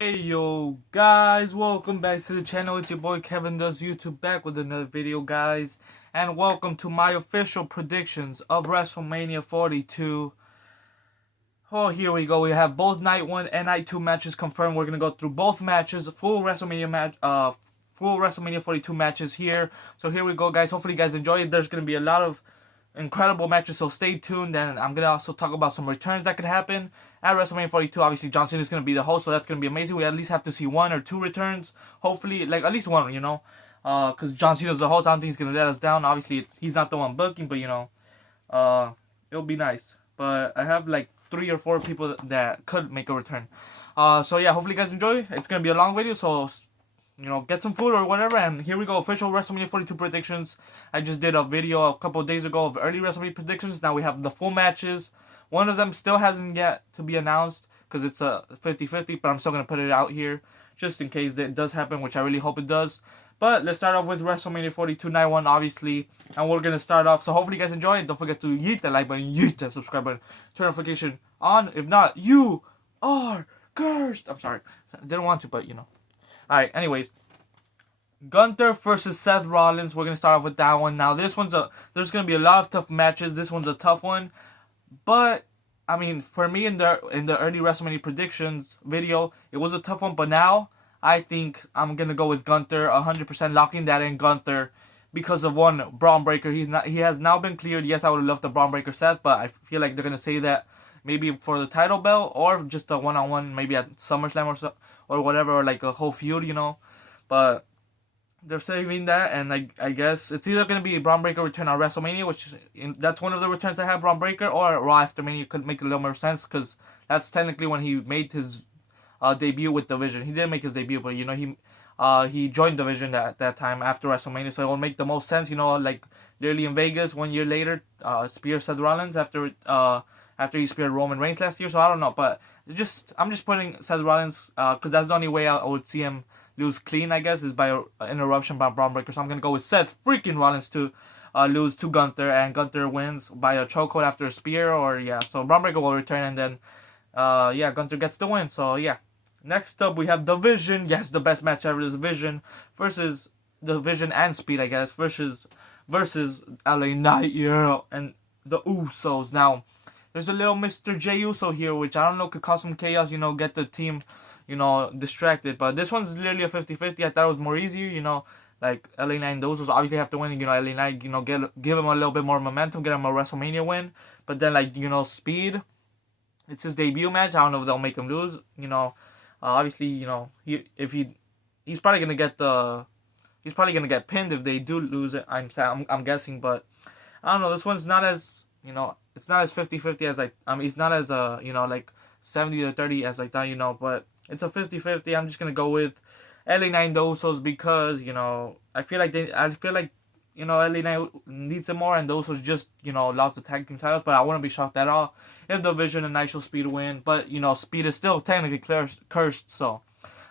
Hey yo guys, welcome back to the channel. It's your boy Kevin Does YouTube back with another video, guys, and welcome to my official predictions of WrestleMania 42. Oh, here we go. We have both night 1 and night 2 matches confirmed. We're gonna go through both matches, full WrestleMania 42 matches here. So here we go, guys. Hopefully you guys enjoy it. There's gonna be a lot of incredible matches, so stay tuned. And I'm gonna also talk about some returns that could happen at WrestleMania 42. Obviously, John Cena is gonna be the host, so that's gonna be amazing. We at least have to see one or two returns. Hopefully, like at least one, because John Cena's the host. I don't think he's gonna let us down. Obviously, he's not the one booking, but it'll be nice. But I have like 3 or 4 people that could make a return. So yeah, hopefully you guys enjoy. It's gonna be a long video, so get some food or whatever. And here we go, official WrestleMania 42 predictions. I just did a video a couple of days ago of early WrestleMania predictions. Now we have the full matches. One of them still hasn't yet to be announced because it's a 50-50, but I'm still going to put it out here just in case that does happen, which I really hope it does. But let's start off with WrestleMania 42 Night 1, obviously. And we're going to start off. So hopefully you guys enjoy it. Don't forget to yeet the like button, yeet the subscribe button, turn notification on. If not, you are cursed. I'm sorry. I didn't want to, but Alright, anyways. Gunther versus Seth Rollins. We're going to start off with that one. Now, there's going to be a lot of tough matches. This one's a tough one. But, I mean, for me in the early WrestleMania predictions video, it was a tough one. But now, I think I'm going to go with Gunther. 100% locking that in Gunther. Because of one, Braun Breaker. He has now been cleared. Yes, I would have loved the Braun Breaker Seth. But I feel like they're going to say that maybe for the title belt. Or just a one-on-one, maybe at SummerSlam or whatever. Or like a whole feud, But they're saving that, and I guess it's either going to be Braun Breaker return on WrestleMania, that's one of the returns I have, Braun Breaker, or Raw after Mania could make a little more sense, because that's technically when he made his debut with Division. He didn't make his debut, but he joined Division at that time after WrestleMania, so it will make the most sense, like literally in Vegas 1 year later, spear Seth Rollins after he speared Roman Reigns last year. So I don't know, but I'm just putting Seth Rollins because that's the only way I would see him lose clean, I guess, is by an interruption by Braun Breaker. So I'm going to go with Seth freaking Rollins to lose to Gunther, and Gunther wins by a chokehold after a spear, so Braun Breaker will return, and then, Gunther gets the win. So, yeah. Next up, we have Division. Yes, the best match ever is Division versus Division and Speed, I guess, versus LA Knight, and the Usos. Now, there's a little Mr. J Uso here, which I don't know could cause some chaos, get the team distracted. But this one's literally a 50-50. I thought it was more easier, like LA Knight and those was obviously have to win, LA Knight, give him a little bit more momentum, get him a WrestleMania win. But then, Speed, it's his debut match. I don't know if they'll make him lose, obviously, he's probably gonna get pinned if they do lose it, I'm guessing. But I don't know, this one's not as, it's not as 50-50 as it's not as, like 70-30 as I thought, but it's a 50-50. I'm just going to go with LA Knight and the Usos because, I feel like LA Knight needs it more, and the Usos just, lost the tag team titles. But I wouldn't be shocked at all if the Vision and Night Show Speed win. But, Speed is still technically cursed, so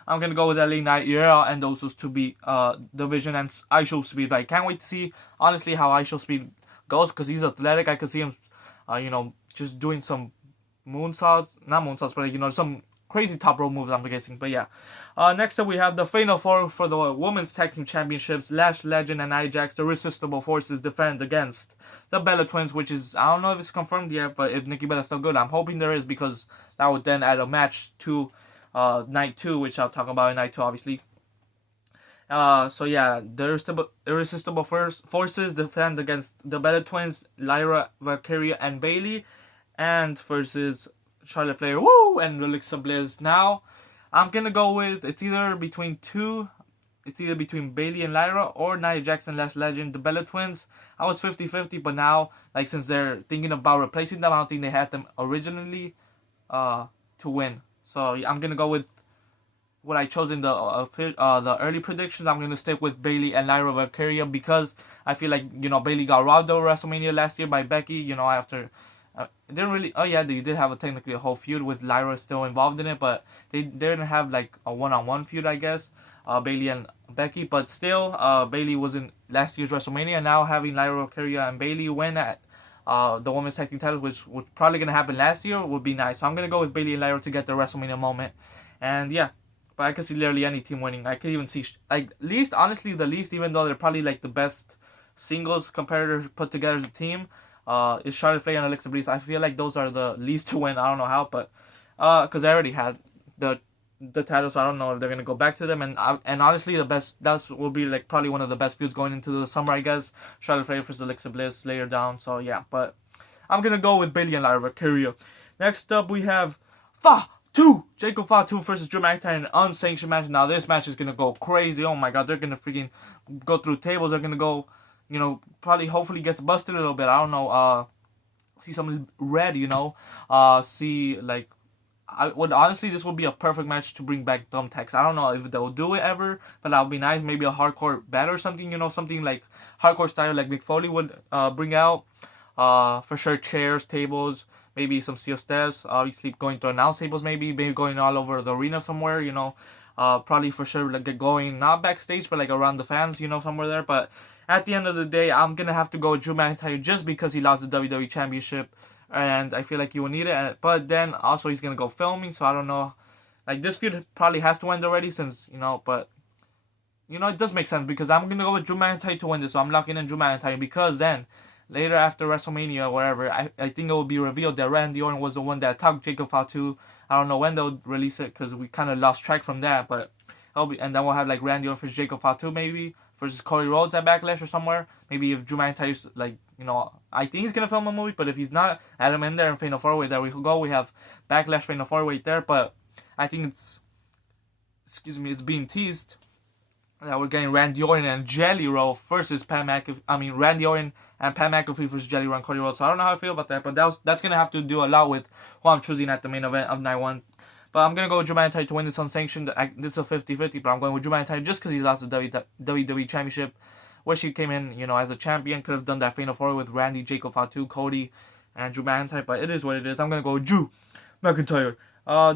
I'm going to go with LA Knight, and the Usos to beat the Vision and I Show Speed. But I can't wait to see, honestly, how I Show Speed goes because he's athletic. I could see him, just doing some not moonsaults, but some crazy top rope moves, I'm guessing. But yeah, next up we have the Fatal 4 for the Women's Tag Team Championships. Lash Legend and Ajax, the Irresistible Forces, defend against the Bella Twins, which is, I don't know if it's confirmed yet, but if Nikki Bella's still good, I'm hoping there is, because that would then add a match to night 2, which I'll talk about in night 2, obviously. So yeah, the Irresistible Forces defend against the Bella Twins, Lyra, Valkyria, and Bayley, and versus Charlotte Flair, and Alexa Bliss. Now, I'm gonna go with it's either between Bayley and Lyra or Nia Jackson, Lash Legend, the Bella Twins. I was 50-50, but now, since they're thinking about replacing them, I don't think they had them originally to win. So I'm gonna go with what I chose in the early predictions. I'm gonna stick with Bayley and Lyra Valkyria because I feel like Bayley got robbed of WrestleMania last year by Becky. After. It didn't really. Oh yeah, they did have technically a whole feud with Lyra still involved in it, but they didn't have a one-on-one feud, I guess. Bayley and Becky, but still, Bayley was in last year's WrestleMania. Now having Lyra, Valkyria, and Bayley win at the women's tag team titles, which was probably gonna happen last year, would be nice. So I'm gonna go with Bayley and Lyra to get the WrestleMania moment, and yeah. But I could see literally any team winning. I could even see like least, honestly, the least, even though they're probably like the best singles competitors put together as a team, is Charlotte Flair and Alexa Bliss. I feel like those are the least to win. I don't know how, but because I already had the title, so I don't know if they're gonna go back to them. And honestly, the best that will be like probably one of the best feuds going into the summer, I guess. Charlotte Flair versus Alexa Bliss later down. So yeah, but I'm gonna go with Bayley and Lyra Valkyria. Next up, we have Fatu, Jacob Fatu versus Drew McIntyre in an unsanctioned match. Now this match is gonna go crazy. Oh my god, they're gonna freaking go through tables. They're gonna go, probably hopefully gets busted a little bit. I don't know. See some red, see like. I would honestly, this would be a perfect match to bring back Thumbtacks. I don't know if they'll do it ever, but that would be nice. Maybe a hardcore battle or something, something like hardcore style, like Mick Foley would bring out. For sure, chairs, tables, maybe some steel steps. Obviously, going to announce tables, maybe going all over the arena somewhere. Probably for sure like going not backstage, but like around the fans, somewhere there. But at the end of the day, I'm gonna have to go with Drew McIntyre just because he lost the WWE Championship. And I feel like you will need it. But then also he's going to go filming, so I don't know. Like, this feud probably has to end already since, but, it does make sense because I'm going to go with Drew McIntyre to win this. So I'm locking in Drew McIntyre because then, later after WrestleMania or whatever, I think it will be revealed that Randy Orton was the one that attacked Jacob Fatu. I don't know when they'll release it because we kind of lost track from that. But and then we'll have, like, Randy Orton versus Jacob Fatu maybe. Versus Cody Rhodes at Backlash or somewhere. Maybe if Drew McIntyre's like, I think he's gonna film a movie, but if he's not, add him in there and Fatal 4-Way. There we go. We have Backlash Fatal 4-Way there, but I think it's being teased that we're getting Randy Orton and Jelly Roll versus Pat McAfee. I mean, Randy Orton and Pat McAfee versus Jelly Roll and Cody Rhodes. So I don't know how I feel about that, but that's gonna have to do a lot with who I'm choosing at the main event of night one. But I'm going to go with Drew McIntyre to win this unsanctioned. This is a 50-50, but I'm going with Drew McIntyre just because he lost the WWE Championship, where she came in, as a champion. Could have done that Fatal 4 with Randy, Jacob Fatu, Cody, and Drew McIntyre, but it is what it is. I'm going to go with Drew McIntyre.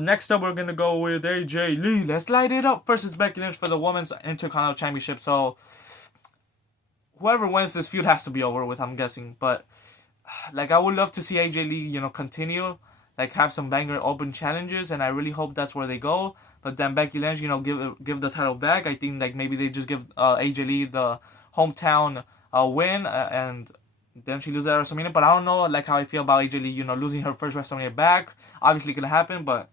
Next up, we're going to go with AJ Lee. Let's light it up versus Becky Lynch for the Women's Intercontinental Championship. So, whoever wins this feud has to be over with, I'm guessing. But, like, I would love to see AJ Lee, continue. Like, have some banger open challenges, and I really hope that's where they go. But then Becky Lynch, give the title back. I think, like, maybe they just give AJ Lee the hometown win, and then she loses at WrestleMania. But I don't know, like, how I feel about AJ Lee, losing her first WrestleMania back. Obviously, could happen, but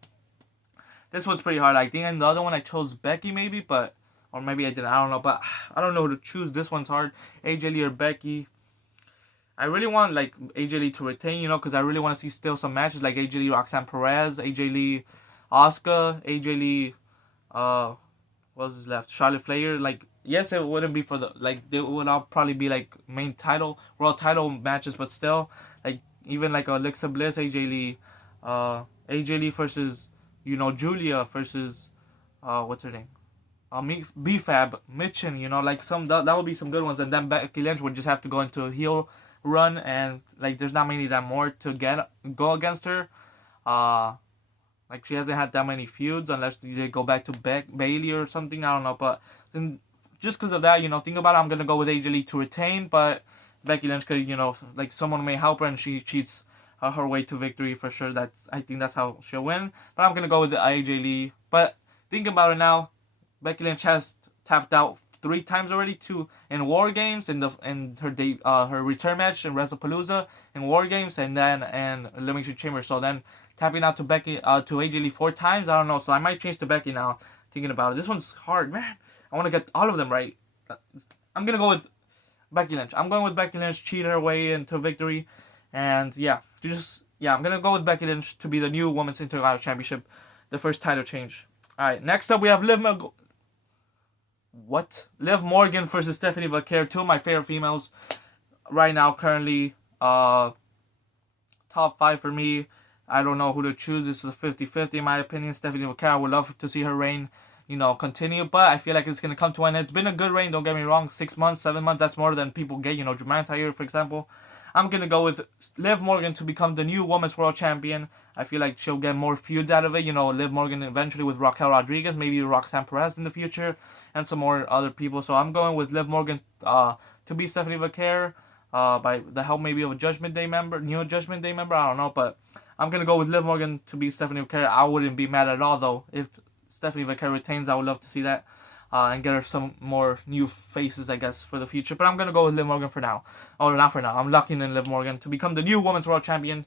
this one's pretty hard. I think in the other one I chose Becky, maybe, or maybe I didn't. I don't know, but I don't know who to choose. This one's hard. AJ Lee or Becky. I really want, like, AJ Lee to retain, because I really want to see still some matches, like AJ Lee, Roxanne Perez, AJ Lee, Asuka, AJ Lee, what was left? Charlotte Flair. Like, yes, it wouldn't be for the, like, they would all probably be, like, main title, world title matches, but still, like, even, like, Alexa Bliss, AJ Lee versus, Julia versus, what's her name? B-Fab, Mitchin, like, that would be some good ones, and then Becky Lynch would just have to go into a heel run, and like there's not many that more to go against her. Like she hasn't had that many feuds unless they go back to Bayley or something. I don't know, but then just because of that, think about it. I'm gonna go with AJ Lee to retain, but Becky Lynch could, like someone may help her and she cheats her way to victory for sure. I think that's how she'll win. But I'm gonna go with the AJ Lee. But think about it now. Becky Lynch has tapped out 3 times already in War Games, in her return match in WrestlePalooza, in War Games, and then in Elimination Chamber. So then tapping out to AJ Lee 4 times. I don't know. So I might change to Becky now. Thinking about it, this one's hard, man. I want to get all of them right. I'm gonna go with Becky Lynch. I'm going with Becky Lynch, cheat her way into victory, and I'm gonna go with Becky Lynch to be the new Women's Intercontinental Championship, the first title change. All right, next up we have Liv Morgan versus Stephanie Vaquer, 2 of my favorite females right now, currently. Top 5 for me. I don't know who to choose. This is a 50-50 in my opinion. Stephanie Vaquer, I would love to see her reign, continue, but I feel like it's going to come to an end. It's been a good reign, don't get me wrong. 6 months, 7 months, that's more than people get, Drew McIntyre, for example. I'm going to go with Liv Morgan to become the new Women's World Champion. I feel like she'll get more feuds out of it. Liv Morgan eventually with Raquel Rodriguez, maybe Roxanne Perez in the future, and some more other people. So I'm going with Liv Morgan to be Stephanie Vaquer by the help maybe of a Judgment Day member, new Judgment Day member, I don't know. But I'm going to go with Liv Morgan to be Stephanie Vaquer. I wouldn't be mad at all, though, if Stephanie Vaquero retains, I would love to see that. And get her some more new faces, I guess, for the future. But I'm going to go with Liv Morgan for now. Or not for now. I'm locking in Liv Morgan to become the new Women's World Champion.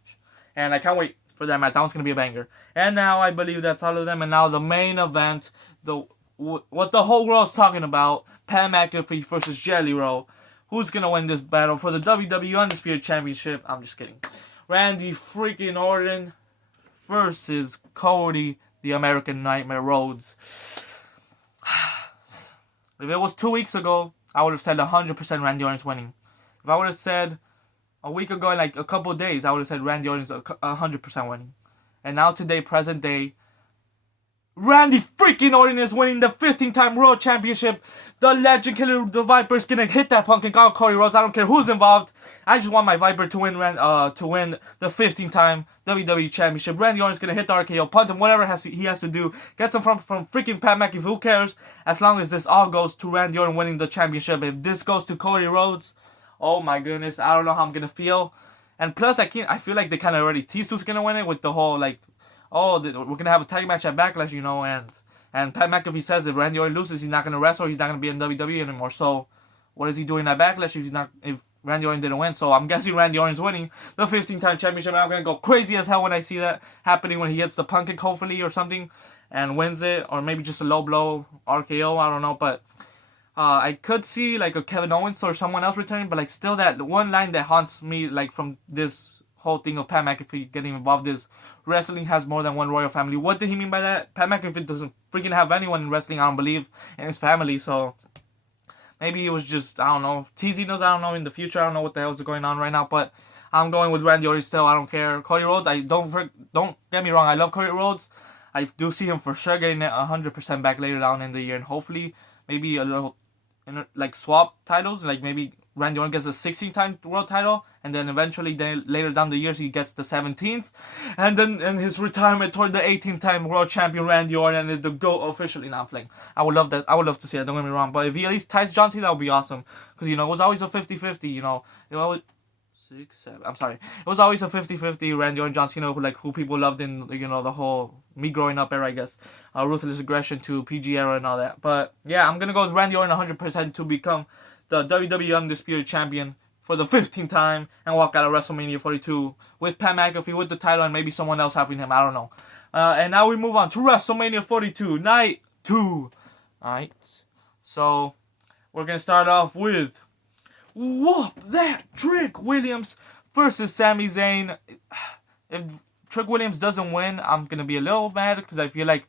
And I can't wait for that match. That one's going to be a banger. And now I believe that's all of them. And now the main event, what the whole world's talking about, Pat McAfee versus Jelly Roll. Who's going to win this battle for the WWE Undisputed Championship? I'm just kidding. Randy freaking Orton versus Cody, the American Nightmare Rhodes. If it was 2 weeks ago, I would have said 100% Randy Orton's winning. If I would have said a week ago, in like a couple of days, I would have said Randy Orton's 100% winning. And now today, present day, Randy freaking Orton is winning the 15-time World Championship. The Legend Killer, the Viper's gonna hit that punk and call Cody Rhodes. I don't care who's involved. I just want my Viper to win the 15-time WWE Championship. Randy Orton's gonna hit the RKO, punt him, whatever he has to do. Get some from freaking Pat McAfee. Who cares? As long as this all goes to Randy Orton winning the championship. If this goes to Cody Rhodes, oh my goodness, I don't know how I'm gonna feel. And plus, I feel like they kind of already teased who's gonna win it with the whole like, oh, we're gonna have a tag match at Backlash, you know, and Pat McAfee says if Randy Orton loses, he's not gonna wrestle, he's not gonna be in WWE anymore. So, what is he doing at Backlash if Randy Orton didn't win? So I'm guessing Randy Orton's winning the 15-time championship. And I'm gonna go crazy as hell when I see that happening when he hits the Punk kick, hopefully, or something, and wins it, or maybe just a low blow RKO. I don't know, but I could see like a Kevin Owens or someone else returning, but like still that one line that haunts me like from this whole thing of Pat McAfee getting involved is wrestling has more than one royal family. What did he mean by that? Pat McAfee doesn't freaking have anyone in wrestling, I don't believe, in his family. So maybe it was just, I don't know, teasing us. I don't know, in the future. I don't know what the hell is going on right now, but I'm going with Randy Orton still. I don't care. Cody Rhodes, don't get me wrong, I love Cody Rhodes. I do see him for sure getting it 100% back later down in the year, and hopefully maybe a little like swap titles, like maybe Randy Orton gets a 16-time world title, and then eventually later down the years he gets the 17th, and then in his retirement toward the 18-time world champion Randy Orton is the GOAT officially. Not playing. I would love that. I would love to see that. Don't get me wrong, but if he at least ties John Cena, that would be awesome, because you know it was always a 50-50. You know, it always 6, 7. I'm sorry. It was always a 50-50 Randy Orton, John Cena, who people loved in, you know, the whole me growing up era, I guess. Ruthless Aggression to PG era and all that. But yeah, I'm gonna go with Randy Orton 100% to become the WWE Undisputed Champion for the 15th time and walk out of WrestleMania 42 with Pat McAfee with the title and maybe someone else helping him. I don't know. And now we move on to WrestleMania 42, Night 2. Alright. So, we're going to start off with Whoop That Trick Williams versus Sami Zayn. If Trick Williams doesn't win, I'm going to be a little mad because I feel like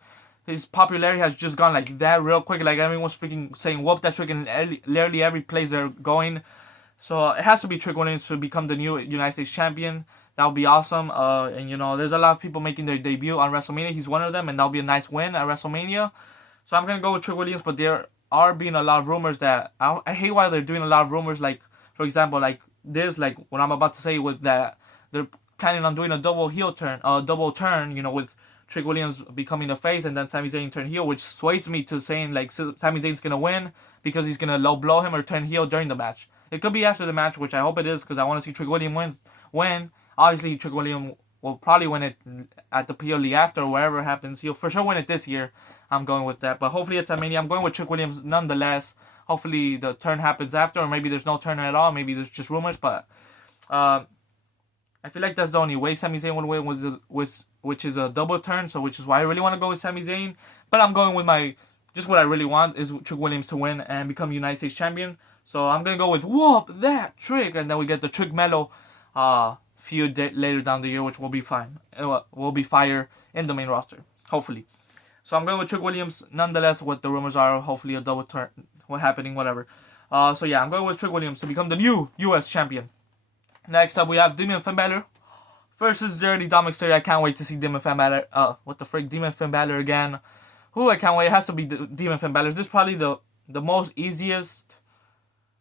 his popularity has just gone like that real quick. Like everyone's freaking saying whoop that trick in literally every place they're going. So it has to be Trick Williams to become the new United States champion. That would be awesome. And you know, there's a lot of people making their debut on WrestleMania. He's one of them, and that'll be a nice win at WrestleMania. So I'm gonna go with Trick Williams, but there are being a lot of rumors that I hate why they're doing a lot of rumors. Like for example, like this, like what I'm about to say with that they're planning on doing a double turn. You know, with Trick Williams becoming a face and then Sami Zayn turn heel, which sways me to saying like Sami Zayn's gonna win because he's gonna low blow him or turn heel during the match. It could be after the match, which I hope it is, because I want to see Trick Williams win. Obviously, Trick Williams will probably win it at the PLE after, or wherever it happens. He'll for sure win it this year. I'm going with that, but hopefully it's at Mania. I'm going with Trick Williams nonetheless. Hopefully the turn happens after, or maybe there's no turn at all. Maybe there's just rumors, but I feel like that's the only way Sami Zayn would win which is a double turn, so which is why I really want to go with Sami Zayn. But I'm going with what I really want is Trick Williams to win and become United States champion. So I'm going to go with Whoop That Trick, and then we get the Trick Mello feud later down the year, which will be fine. Will be fire in the main roster, hopefully. So I'm going with Trick Williams nonetheless, what the rumors are, hopefully a double turn, whatever. So yeah, I'm going with Trick Williams to become the new US champion. Next up, we have Demon Finn Balor versus Dirty Dominic Mysterio. I can't wait to see Demon Finn Balor. Demon Finn Balor again. I can't wait. It has to be Demon Finn Balor. This is probably the most easiest.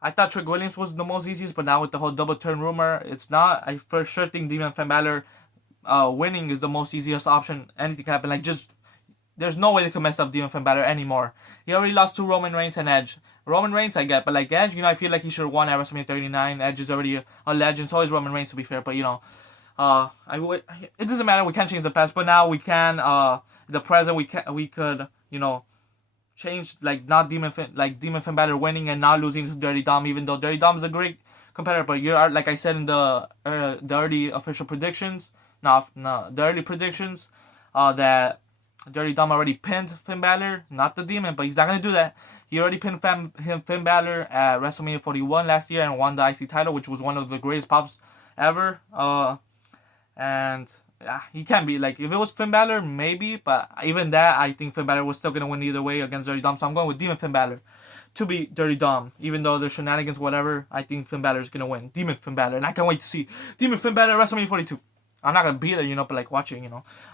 I thought Trick Williams was the most easiest, but now with the whole double turn rumor, it's not. I for sure think Demon Finn Balor winning is the most easiest option. Anything can happen. Like, just there's no way they can mess up Demon Finn Balor anymore. He already lost to Roman Reigns and Edge. Roman Reigns I get, but like Edge, you know, I feel like he should have won at WrestleMania 39. Edge is already a legend, so is Roman Reigns, to be fair. But you know, it doesn't matter. We can't change the past, but now we can. The present we could change, like not Demon Finn Balor winning and not losing to Dirty Dom, even though Dirty Dom is a great competitor. But you're, like I said in the early official predictions, the early predictions, that Dirty Dom already pinned Finn Balor, not the Demon, but he's not gonna do that. He already pinned Finn Balor at WrestleMania 41 last year and won the IC title, which was one of the greatest pops ever. And yeah, he can be, like, if it was Finn Balor, maybe, but even that, I think Finn Balor was still gonna win either way against Dirty Dom. So I'm going with Demon Finn Balor to beat Dirty Dom, even though there's shenanigans, whatever. I think Finn Balor is gonna win. Demon Finn Balor, and I can't wait to see Demon Finn Balor at WrestleMania 42. I'm not gonna be there, but like watching,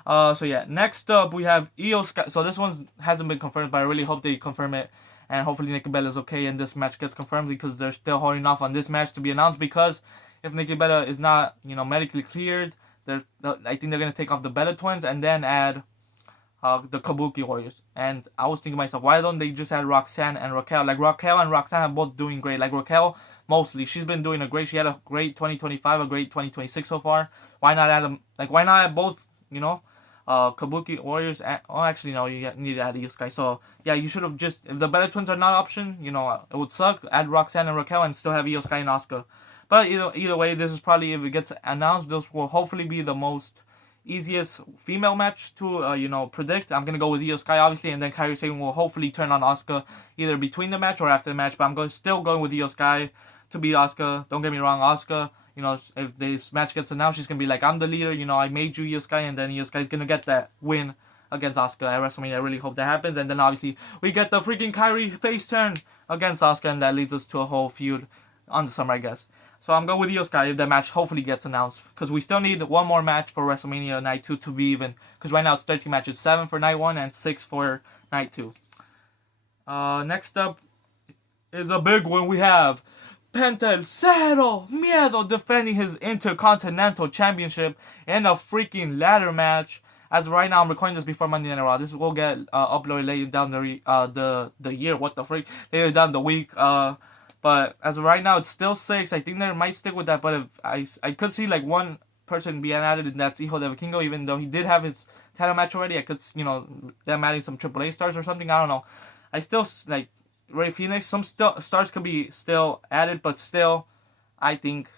So yeah, next up we have Io Sky. So this one hasn't been confirmed, but I really hope they confirm it, and hopefully Nikki Bella is okay and this match gets confirmed, because they're still holding off on this match to be announced, because if Nikki Bella is not, medically cleared, I think they're gonna take off the Bella twins and then add the Kabuki Warriors. And I was thinking to myself, why don't they just add Roxanne and Raquel? Like, Raquel and Roxanne are both doing great. Like, Raquel, mostly, she's been doing she had a great 2025, a great 2026 so far. Why not add them? Like, why not add both, Kabuki Warriors? Actually, no, you need to add these guys. So, yeah, you should have just, if the Bella twins are not an option, it would suck. Add Roxanne and Raquel and still have Io Sky and Asuka. But either way, this is probably, if it gets announced, this will hopefully be the most easiest female match to predict. I'm gonna go with Io Sky, obviously, and then Kairi Sane will hopefully turn on Asuka either between the match or after the match. But I'm still going with Io Sky to beat Asuka. Don't get me wrong, Asuka, if this match gets announced, she's gonna be like, I'm the leader, I made you, Io Sky, and then Io Sky is gonna get that win against Asuka at WrestleMania. I really hope that happens. And then obviously we get the freaking Kairi face turn against Asuka, and that leads us to a whole feud on the summer, I guess. So I'm going with Io Sky if that match hopefully gets announced, because we still need one more match for WrestleMania Night 2 to be even, because right now it's 13 matches, 7 for Night 1 and 6 for Night 2. Next up is a big one. We have Penta El Cero Miedo defending his Intercontinental Championship in a freaking ladder match. As of right now, I'm recording this before Monday Night Raw. This will get uploaded later down the year. What the freak? Later down the week. But as of right now, it's still 6. I think they might stick with that. But if I could see like one person being added, and that's Hijo de Vikingo. Even though he did have his title match already, I could, them adding some AAA stars or something. I don't know. I still like Rey Fenix. Some stars could be still added, but still, I think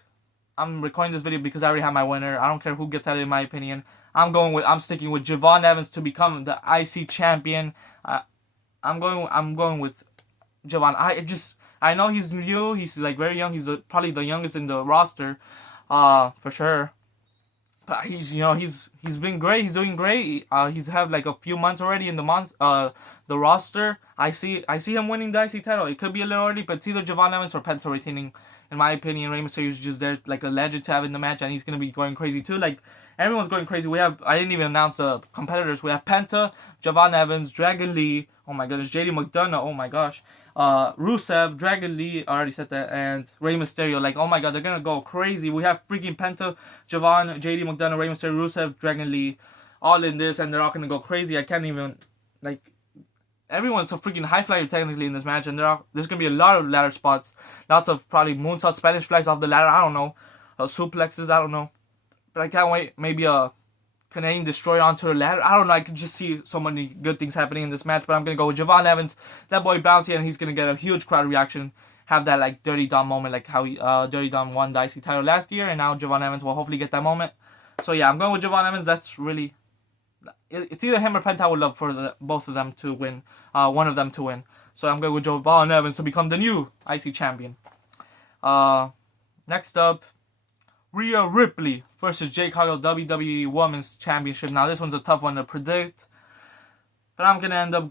I'm recording this video because I already have my winner. I don't care who gets added, in my opinion. I'm sticking with Javon Evans to become the IC champion. I'm going with Javon. I know he's new. He's like very young. He's probably the youngest in the roster, for sure. But he's been great. He's doing great. He's have like a few months already in the roster. I see him winning the IC title. It could be a little early, but it's either Javon Evans or Penta retaining. In my opinion, Rey Mysterio is just there like a legend to have in the match, and he's gonna be going crazy too. Like everyone's going crazy. I didn't even announce the competitors. We have Penta, Javon Evans, Dragon Lee. Oh my goodness, JD McDonough. Oh my gosh. Rusev, Dragon Lee, I already said that, and Rey Mysterio. Like, oh my god, they're gonna go crazy. We have freaking Penta, Javon, JD McDonough, Rey Mysterio, Rusev, Dragon Lee, all in this, and they're all gonna go crazy. I can't even, like, everyone's a freaking high flyer technically in this match, and there's gonna be a lot of ladder spots, lots of probably moonsault, Spanish flags off the ladder. I don't know, suplexes. I don't know, but I can't wait. Maybe a Canadian Destroyer onto the ladder. I don't know. I can just see so many good things happening in this match. But I'm going to go with Javon Evans. That boy bouncy, and he's going to get a huge crowd reaction. Have that like Dirty Dom moment, like how Dirty Dom won the IC title last year. And now Javon Evans will hopefully get that moment. So yeah, I'm going with Javon Evans. That's really... It's either him or Penta. I would love for both of them to win. One of them to win. So I'm going with Javon Evans to become the new IC champion. Next up, Rhea Ripley versus Jade Cargill WWE Women's Championship. Now this one's a tough one to predict, but I'm gonna end up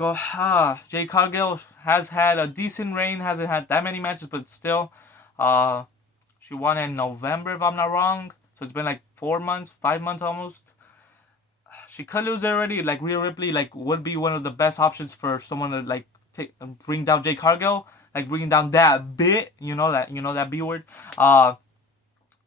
Jade Cargill has had a decent reign, hasn't had that many matches, but still, she won in November if I'm not wrong. So it's been like 5 months almost. She could lose already. Like Rhea Ripley, like would be one of the best options for someone to like bring down Jade Cargill, like bringing down that bit, that B word.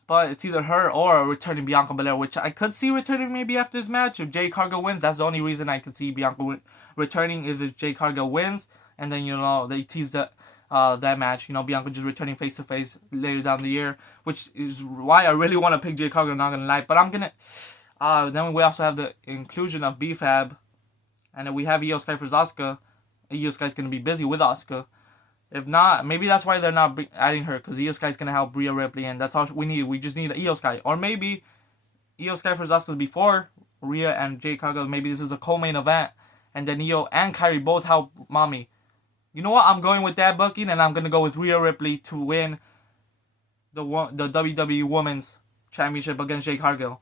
But it's either her or a returning Bianca Belair, which I could see returning maybe after this match. If Jade Cargill wins, that's the only reason I could see Bianca returning, is if Jade Cargill wins. And then, they tease that match. Bianca just returning face-to-face later down the year, which is why I really want to pick Jade Cargill, not going to lie. But I'm going to... then we also have the inclusion of B-Fab and then we have Io Sky versus Asuka. Io Sky's gonna be busy with Asuka. If not, maybe that's why they're not adding her, because Io Sky's gonna help Rhea Ripley, and that's all we need. We just need Io Sky, or maybe Io Sky versus Asuka before Rhea and Jade Cargill. Maybe this is a co-main event, and then Io and Kairi both help Mommy. You know what? I'm going with that booking, and I'm gonna go with Rhea Ripley to win the WWE Women's Championship against Jade Cargill.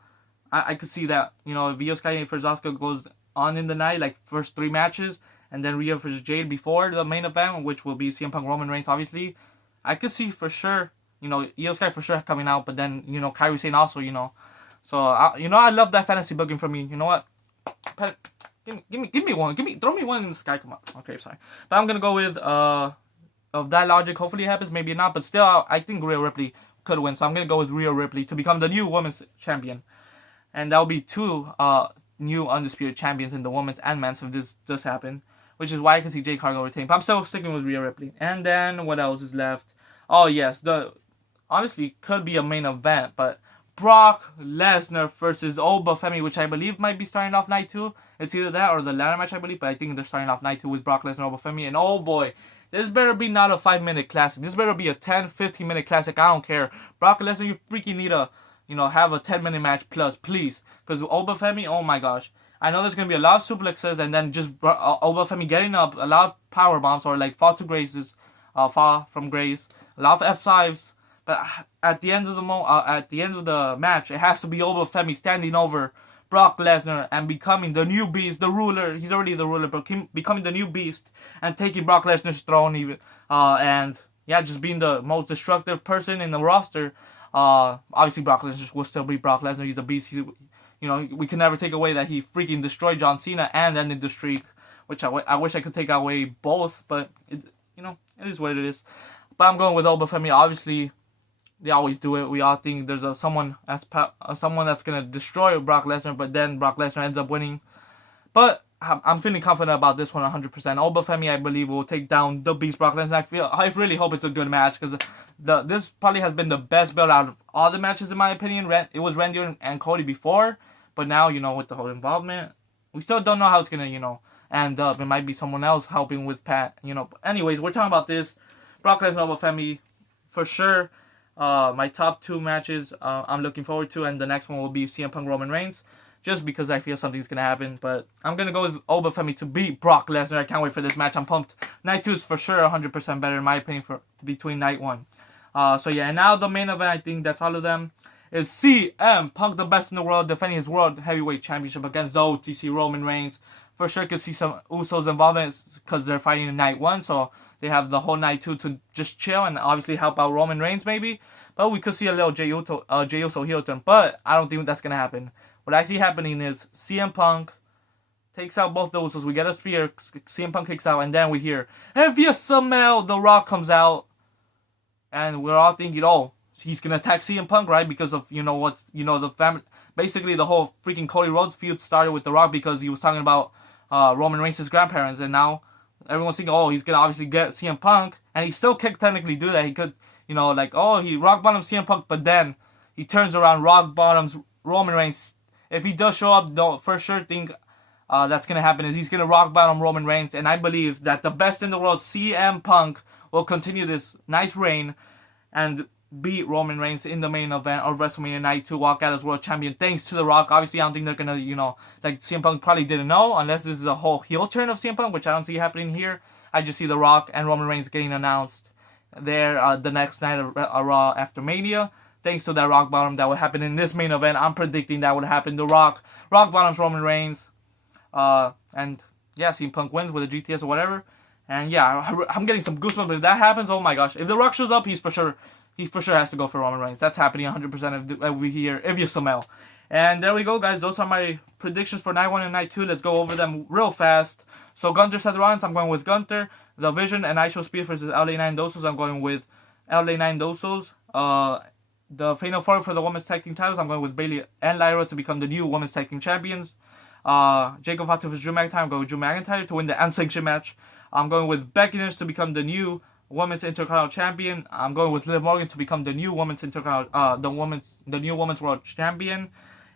I could see that. You know, if Io Sky versus Asuka goes on in the night, like first 3 matches, and then Rhea versus Jade before the main event, which will be CM Punk Roman Reigns, obviously, I could see for sure, you know, Io Sky for sure coming out, but then, you know, Kairi Sane also, you know. So, you know, I love that fantasy booking for me. You know what? Give me one. Throw me one in the sky. Come on. Okay, sorry. But I'm gonna go with of that logic. Hopefully it happens. Maybe not. But still, I think Rhea Ripley could win. So I'm gonna go with Rhea Ripley to become the new women's champion, and that will be 2 new undisputed champions in the women's and men's if this does happen. Which is why I can see Jade Cargill retain. But I'm still sticking with Rhea Ripley. And then what else is left? Oh yes, honestly could be a main event, but Brock Lesnar versus Oba Femi, which I believe might be starting off night 2. It's either that or the ladder match, I believe, but I think they're starting off night 2 with Brock Lesnar and Oba Femi. And oh boy, this better be not a 5-minute classic. This better be a 10-15-minute classic. I don't care. Brock Lesnar, you freaking need to, you know, have a 10-minute match plus, please. Because Oba Femi, oh my gosh. I know there's going to be a lot of suplexes and then just Oba Femi getting up, a lot of power bombs or like fall from grace, a lot of F5s. But at the end of the match, it has to be Oba Femi standing over Brock Lesnar and becoming the new beast, the ruler. He's already the ruler, but becoming the new beast and taking Brock Lesnar's throne even. And yeah, just being the most destructive person in the roster. Obviously Brock Lesnar will still be Brock Lesnar. He's a beast. You know, we can never take away that he freaking destroyed John Cena and ended the streak, which I wish I could take away both, but it is what it is. But I'm going with Oba Femi. Obviously, they always do it. We all think there's someone that's gonna destroy Brock Lesnar, but then Brock Lesnar ends up winning. But I'm feeling confident about this one 100%. Oba Femi, I believe, will take down the beast Brock Lesnar. I really hope it's a good match, because this probably has been the best build out of all the matches in my opinion. It was Randy and Cody before, but now, you know, with the whole involvement, we still don't know how it's gonna, you know, end up. It might be someone else helping with Pat, you know. But anyways, we're talking about this Brock Lesnar, Oba Femi for sure. My top 2 matches I'm looking forward to, and the next one will be CM Punk Roman Reigns, just because I feel something's gonna happen. But I'm gonna go with Oba Femi to beat Brock Lesnar. I can't wait for this match. I'm pumped. Night 2 is for sure 100% better in my opinion between night 1. So yeah, and now the main event, I think that's all of them, is CM Punk, the best in the world, defending his World Heavyweight Championship against the OTC Roman Reigns. For sure could see some Usos involvement because they're fighting in night 1, so they have the whole night 2 to just chill and obviously help out Roman Reigns maybe. But we could see a little Jey Uso heel turn, but I don't think that's going to happen. What I see happening is CM Punk takes out both the Usos. We get a spear, CM Punk kicks out, and then we hear, and via somehow The Rock comes out, and we're all thinking, oh, he's going to attack CM Punk, right? Because of, the family. Basically, the whole freaking Cody Rhodes feud started with The Rock because he was talking about Roman Reigns' grandparents, and now everyone's thinking, oh, he's going to obviously get CM Punk, and he still could technically do that. He could, he rock bottoms CM Punk, but then he turns around, rock bottoms Roman Reigns. If he does show up, don't for sure think that's going to happen, is he's going to rock bottom Roman Reigns, and I believe that the best in the world, CM Punk, will continue this nice reign and beat Roman Reigns in the main event of WrestleMania Night 2, walk out as world champion thanks to The Rock. Obviously, I don't think they're going to, like CM Punk probably didn't know, unless this is a whole heel turn of CM Punk, which I don't see happening here. I just see The Rock and Roman Reigns getting announced there the next night of Raw after Mania. Thanks to that rock bottom that would happen in this main event. I'm predicting that would happen. The Rock bottoms Roman Reigns. And yeah, CM Punk wins with a GTS or whatever. And yeah, I'm getting some goosebumps. If that happens, oh my gosh. If The Rock shows up, he for sure has to go for Roman Reigns. That's happening 100% every year, if you smell. And there we go, guys. Those are my predictions for Night 1 and Night 2. Let's go over them real fast. So Gunther, Seth Rollins, I'm going with Gunther. The Vision and ISO Speed versus LA 9 Dosos, I'm going with LA 9 Dosos. The Fatal 4 for the Women's Tag Team titles, I'm going with Bayley and Lyra to become the new Women's Tag Team Champions. Jacob Fatu versus Drew McIntyre, I'm going with Drew McIntyre to win the unsanctioned match. I'm going with Becky Lynch to become the new Women's Intercontinental Champion. I'm going with Liv Morgan to become the new Women's the new Women's World Champion.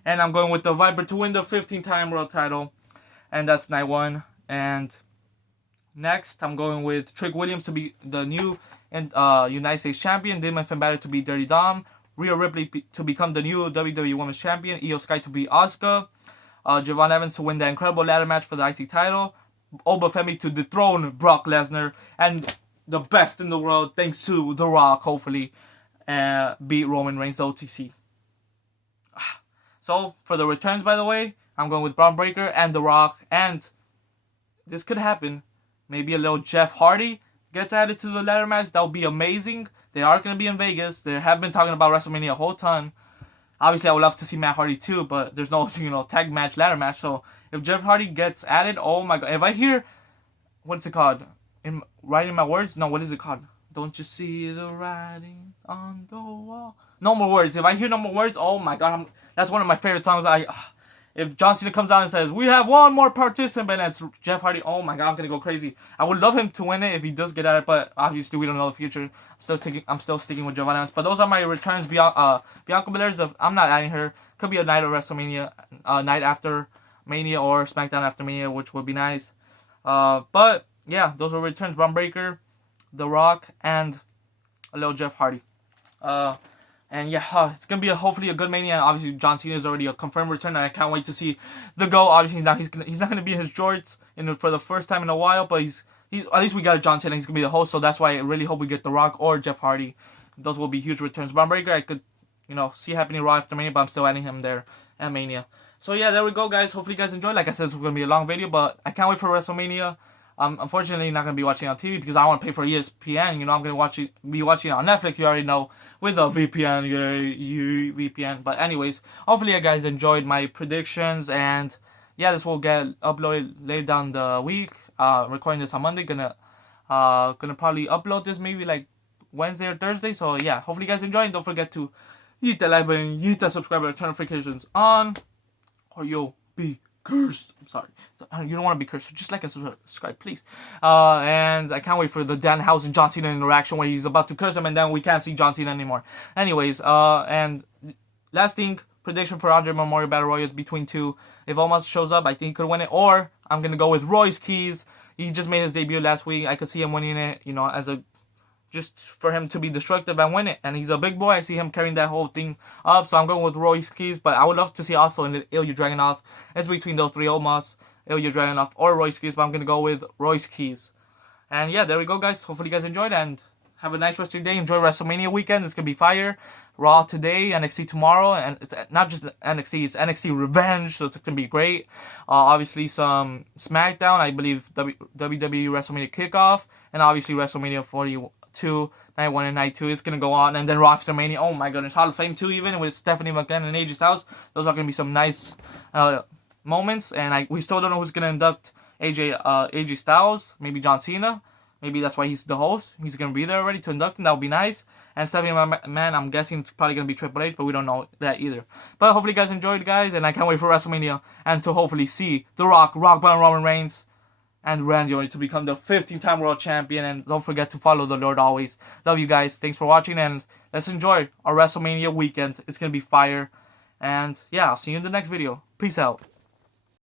And I'm going with the Viper to win the 15-time World title. and that's night 1. And next, I'm going with Trick Williams to be the new United States Champion, Damon Finn Balor to be Dirty Dom, Rhea Ripley to become the new WWE Women's Champion, Io Sky to be Asuka, Javon Evans to win the incredible ladder match for the IC title, Oba Femi to dethrone Brock Lesnar, and the best in the world, thanks to The Rock, hopefully, beat Roman Reigns, the OTC. So, for the returns, by the way, I'm going with Braun Breaker and The Rock, and this could happen. Maybe a little Jeff Hardy gets added to the ladder match. That would be amazing. They are going to be in Vegas. They have been talking about WrestleMania a whole ton. Obviously, I would love to see Matt Hardy too, but there's no, tag match, ladder match. So, if Jeff Hardy gets added, oh my god. If I hear, what's it called? Writing my words? No, what is it called? Don't you see the writing on the wall? No More Words. If I hear No More Words, oh my god. That's one of my favorite songs. If John Cena comes out and says, we have one more participant, and it's Jeff Hardy, oh my god, I'm going to go crazy. I would love him to win it if he does get at it, but obviously we don't know the future. I'm still sticking with Javon Evans. But those are my returns. Bianca Belair's, I'm not adding her. Could be a night of WrestleMania, night after Mania or SmackDown after Mania, which would be nice. But yeah, those are returns. Braun Breaker, The Rock, and a little Jeff Hardy. And yeah, it's going to be hopefully a good Mania. And obviously, John Cena is already a confirmed return, and I can't wait to see the GOAT. Obviously, now he's not going to be in his jorts for the first time in a while, but he's at least we got a John Cena. He's going to be the host, so that's why I really hope we get The Rock or Jeff Hardy. Those will be huge returns. Braun Breaker, I could, see happening Raw after Mania, but I'm still adding him there at Mania. So yeah, there we go, guys. Hopefully, you guys enjoyed. Like I said, it's going to be a long video, but I can't wait for WrestleMania. Unfortunately, not going to be watching it on TV because I want to pay for ESPN. I'm going to be watching it on Netflix. You already know, with a VPN, VPN. But anyways, hopefully you guys enjoyed my predictions, and yeah, this will get uploaded later down the week. Recording this on Monday, gonna probably upload this maybe like Wednesday or Thursday. So yeah, hopefully you guys enjoy, and don't forget to hit the like button, hit the subscribe button, turn notifications on, or you'll be cursed. I'm sorry. You don't want to be cursed. So just like and subscribe, please. And I can't wait for the Danhausen John Cena interaction where he's about to curse him and then we can't see John Cena anymore. Anyways, and last thing, prediction for Andre Memorial Battle Royal is between two. If Omos shows up, I think he could win it. Or I'm going to go with Royce Keys. He just made his debut last week. I could see him winning it, as a just for him to be destructive and win it. And he's a big boy. I see him carrying that whole thing up. So I'm going with Royce Keys. But I would love to see also in Ilya Dragunov. It's between those three, Omos, Ilya Dragunov, or Royce Keys. But I'm going to go with Royce Keys. And yeah, there we go, guys. Hopefully you guys enjoyed. And have a nice rest of your day. Enjoy WrestleMania weekend. It's going to be fire. Raw today, NXT tomorrow. And it's not just NXT. It's NXT Revenge. So it's going to be great. Obviously some SmackDown. I believe WWE WrestleMania Kickoff. And obviously WrestleMania 42, Night 1 and Night 2. It's going to go on. And then Raw after Mania. Oh my goodness. Hall of Fame 2 even with Stephanie McMahon and AJ Styles. Those are going to be some nice moments. And we still don't know who's going to induct AJ Styles. Maybe John Cena. Maybe that's why he's the host. He's going to be there already to induct him. That would be nice. And Stephanie McMahon, I'm guessing it's probably going to be Triple H, but we don't know that either. But hopefully you guys enjoyed, guys. And I can't wait for WrestleMania. And to hopefully see The Rock Bottom Roman Reigns, and Randy Orton to become the 15-time world champion. And don't forget to follow the Lord always. Love you guys. Thanks for watching. And let's enjoy our WrestleMania weekend. It's going to be fire. And yeah, I'll see you in the next video. Peace out.